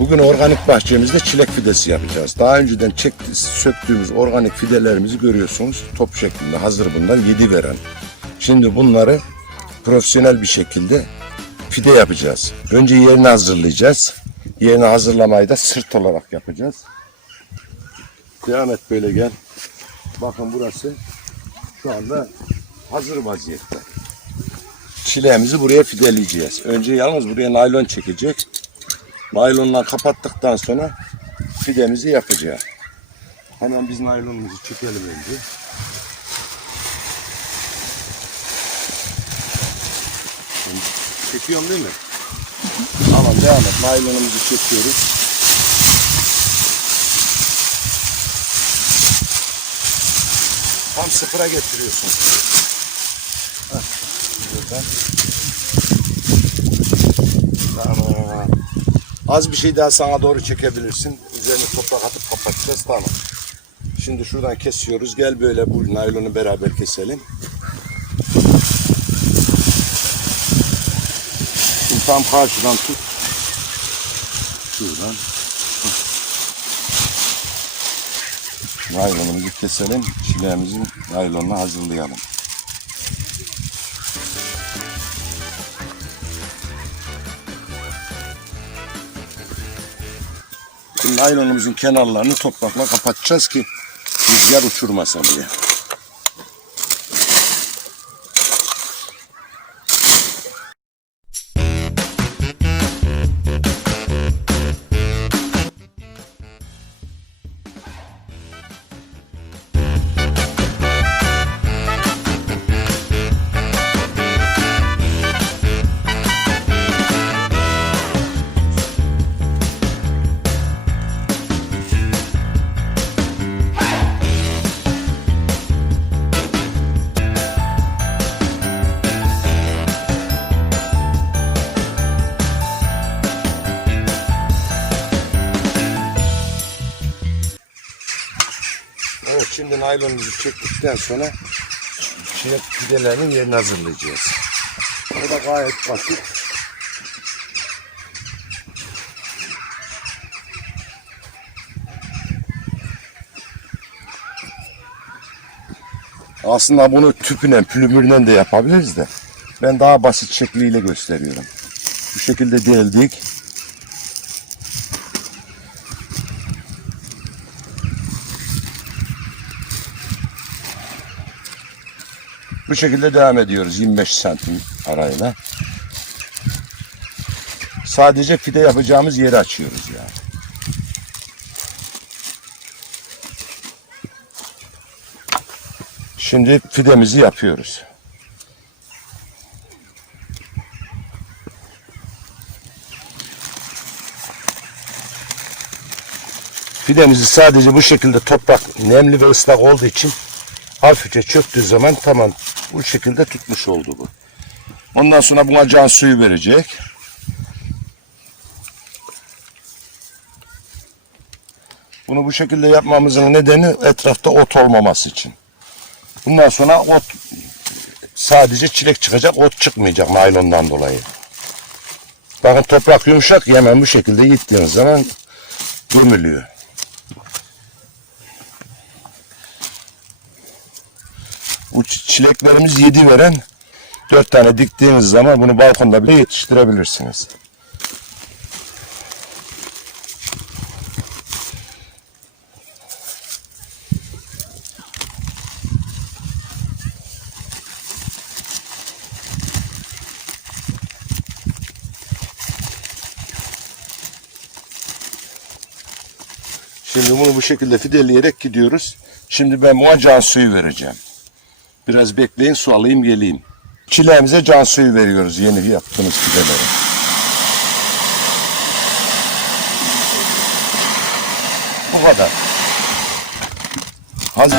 Bugün organik bahçemizde çilek fidesi yapacağız. Daha önceden çekti, söktüğümüz organik fidelerimizi görüyorsunuz. Top şeklinde hazır bunlar yedi veren. Şimdi bunları profesyonel bir şekilde fide yapacağız. Önce yerini hazırlayacağız. Yerini hazırlamayı da sırt olarak yapacağız. Devam böyle gel. Bakın burası şu anda hazır vaziyette. Çileğimizi buraya fideleyeceğiz. Önce yalnız buraya naylon çekecek. Naylonla kapattıktan sonra fidemizi yapacağız. Hemen biz naylonumuzu çekelim önce. Çekiyorum değil mi? Tamam devam et. Naylonumuzu çekiyoruz. Tam sıfıra getiriyorsun. Heh, buradan. Tamam. Az bir şey daha sana doğru çekebilirsin. Üzerine toprak atıp kapatacağız. Tamam. Şimdi şuradan kesiyoruz. Gel böyle bu naylonu beraber keselim. Şimdi tam karşıdan tut. Şuradan. Naylonumuzu keselim. Çileğimizi naylonla hazırlayalım. Şimdi naylonumuzun kenarlarını toprakla kapatacağız ki rüzgar uçurmasın diye. Şimdi naylonumuzu çektikten sonra çilek fidelerinin yerini hazırlayacağız. Bu da gayet basit. Aslında bunu tüpünen, plümürden de yapabiliriz de. Ben daha basit şekliyle gösteriyorum. Bu şekilde deldik. Bu şekilde devam ediyoruz 25 santim arayla. Sadece fide yapacağımız yeri açıyoruz yani. Şimdi fidemizi yapıyoruz. Fidemizi sadece bu şekilde toprak nemli ve ıslak olduğu için hafifçe çöktüğü zaman tamam bu şekilde tutmuş oldu bu. Ondan sonra buna can suyu verecek. Bunu bu şekilde yapmamızın nedeni etrafta ot olmaması için. Bundan sonra ot sadece çilek çıkacak, ot çıkmayacak naylondan dolayı. Bakın toprak yumuşak, hemen bu şekilde gittiğiniz zaman gömülüyor. Bu çileklerimiz yedi veren dört tane diktiğiniz zaman bunu balkonda bile yetiştirebilirsiniz. Şimdi bunu bu şekilde fideleyerek gidiyoruz. Şimdi ben can suyu vereceğim. Biraz bekleyin su alayım geleyim. Çileğimize can suyu veriyoruz yeni yaptığımız fidelere. Bu kadar. Hazır.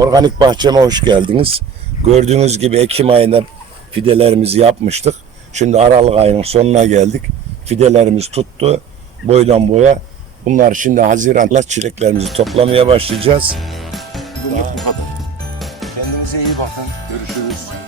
Organik bahçeme hoş geldiniz. Gördüğünüz gibi Ekim ayında fidelerimizi yapmıştık. Şimdi Aralık ayının sonuna geldik. Fidelerimiz tuttu boydan boya. Bunlar şimdi Haziran'da çileklerimizi toplamaya başlayacağız. bu kadar. Kendinize iyi bakın. Görüşürüz.